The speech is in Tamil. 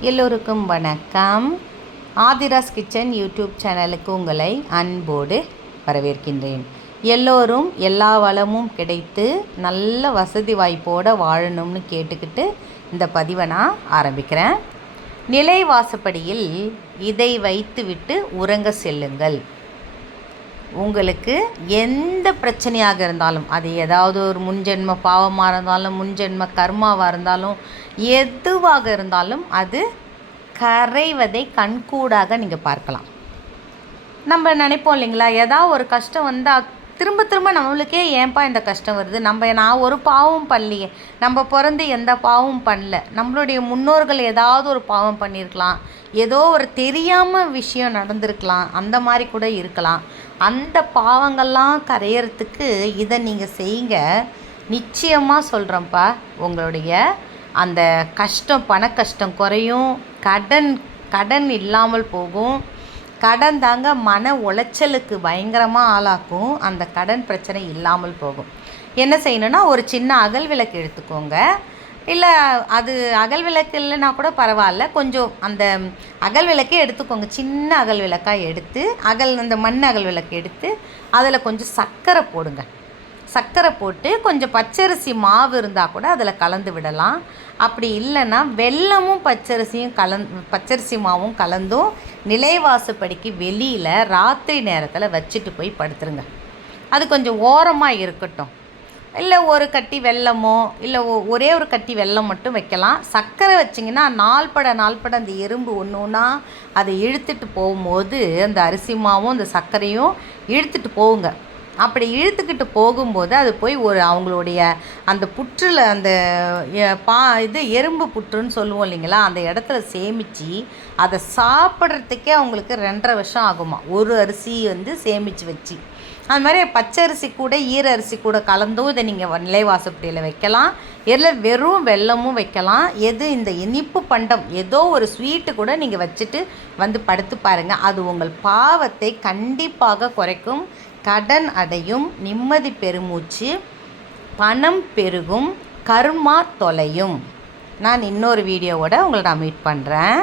எல்லோருக்கும் வணக்கம். ஆதிராஸ் கிச்சன் யூடியூப் சேனலுக்கு உங்களை அன்போடு வரவேற்கின்றேன். எல்லோரும் எல்லா வளமும் கிடைத்து நல்ல வசதி வாய்ப்போடு வாழணும்னு கேட்டுக்கிட்டு இந்த பதிவை நான் ஆரம்பிக்கிறேன். நிலை வாசப்படியில் இதை வைத்துவிட்டு உறங்க செல்லுங்கள். உங்களுக்கு எந்த பிரச்சனையாக இருந்தாலும் அது ஏதாவது ஒரு முன்ஜென்ம பாவமாக இருந்தாலும் முன்ஜென்ம கர்மாவாக இருந்தாலும் எதுவாக இருந்தாலும் அது கரைவதை கண்கூடாக நீங்கள் பார்க்கலாம். நம்ம நினைப்போம் இல்லைங்களா? ஏதாவது ஒரு கஷ்டம் வந்தால் திரும்ப திரும்ப நம்மளுக்கே ஏன்பா இந்த கஷ்டம் வருது? நம்ம நான் ஒரு பாவம் பண்ணலையே. நம்ம பிறந்து எந்த பாவம் பண்ணல. நம்மளுடைய முன்னோர்கள் ஏதாவது ஒரு பாவம் பண்ணியிருக்கலாம். ஏதோ ஒரு தெரியாமல் விஷயம் நடந்திருக்கலாம். அந்த மாதிரி கூட இருக்கலாம். அந்த பாவங்கள்லாம் கரையிறதுக்கு இதை நீங்கள் செய்யுங்க. நிச்சயமாக சொல்கிறேன்ப்பா உங்களுடைய அந்த கஷ்டம் பண கஷ்டம் குறையும். கடன் கடன் இல்லாமல் போகும். கடன் தாங்க மன உளைச்சலுக்கு பயங்கரமாக ஆளாக்கும். அந்த கடன் பிரச்சனை இல்லாமல் போகும். என்ன செய்யணும்னா ஒரு சின்ன அகல் விளக்கு எடுத்துக்கோங்க. இல்லை அது அகல் விளக்கு இல்லைன்னா கூட பரவாயில்ல. கொஞ்சம் அந்த அகல் விளக்கே எடுத்துக்கோங்க. சின்ன அகல் விளக்காக எடுத்து அகல் அந்த மண் அகல் விளக்கு எடுத்து அதில் கொஞ்சம் சர்க்கரை போடுங்க. சர்க்கரை போட்டு கொஞ்சம் பச்சரிசி மாவு இருந்தால் கூட அதில் கலந்து விடலாம். அப்படி இல்லைன்னா வெல்லமும் பச்சரிசியும் கலந் பச்சரிசி மாவும் கலந்தும் நிலைவாசப்படிக்கு வெளியில் ராத்திரி நேரத்தில் வச்சுட்டு போய் படுத்துருங்க. அது கொஞ்சம் ஓரமாக இருக்கட்டும். இல்லை ஒரு கட்டி வெல்லமோ இல்லை ஒரே ஒரு கட்டி வெல்லம் மட்டும் வைக்கலாம். சர்க்கரை வச்சிங்கன்னா நாள்பட நாள்பட அந்த எறும்பு ஒன்று ஒன்றா அதை இழுத்துட்டு போகும்போது அந்த அரிசி மாவும் அந்த சர்க்கரையும் இழுத்துட்டு போகுங்க. அப்படி இழுத்துக்கிட்டு போகும்போது அது போய் ஒரு அவங்களுடைய அந்த புற்றில் அந்த பா இது எறும்பு புற்றுன்னு சொல்லுவோம் இல்லைங்களா? அந்த இடத்துல சேமித்து அதை சாப்பிட்றதுக்கே அவங்களுக்கு ரெண்டரை வருஷம் ஆகுமா? ஒரு அரிசி வந்து சேமித்து வச்சு. அது மாதிரி பச்சை அரிசி கூட ஈர அரிசி கூட கலந்தும் இதை நீங்கள் நிலைவாசப்படியில் வைக்கலாம். இல்லை வெறும் வெல்லமும் வைக்கலாம். எது இந்த இனிப்பு பண்டம் ஏதோ ஒரு ஸ்வீட்டு கூட நீங்கள் வச்சுட்டு வந்து படுத்து பாருங்கள் அது உங்கள் பாவத்தை கண்டிப்பாக குறைக்கும். கடன் அடையும் நிம்மதி பெருமூச்சு பணம் பெருகும் கர்மா தொலையும். நான் இன்னொரு வீடியோவோட உங்களை நான் மீட் பண்ணுறேன்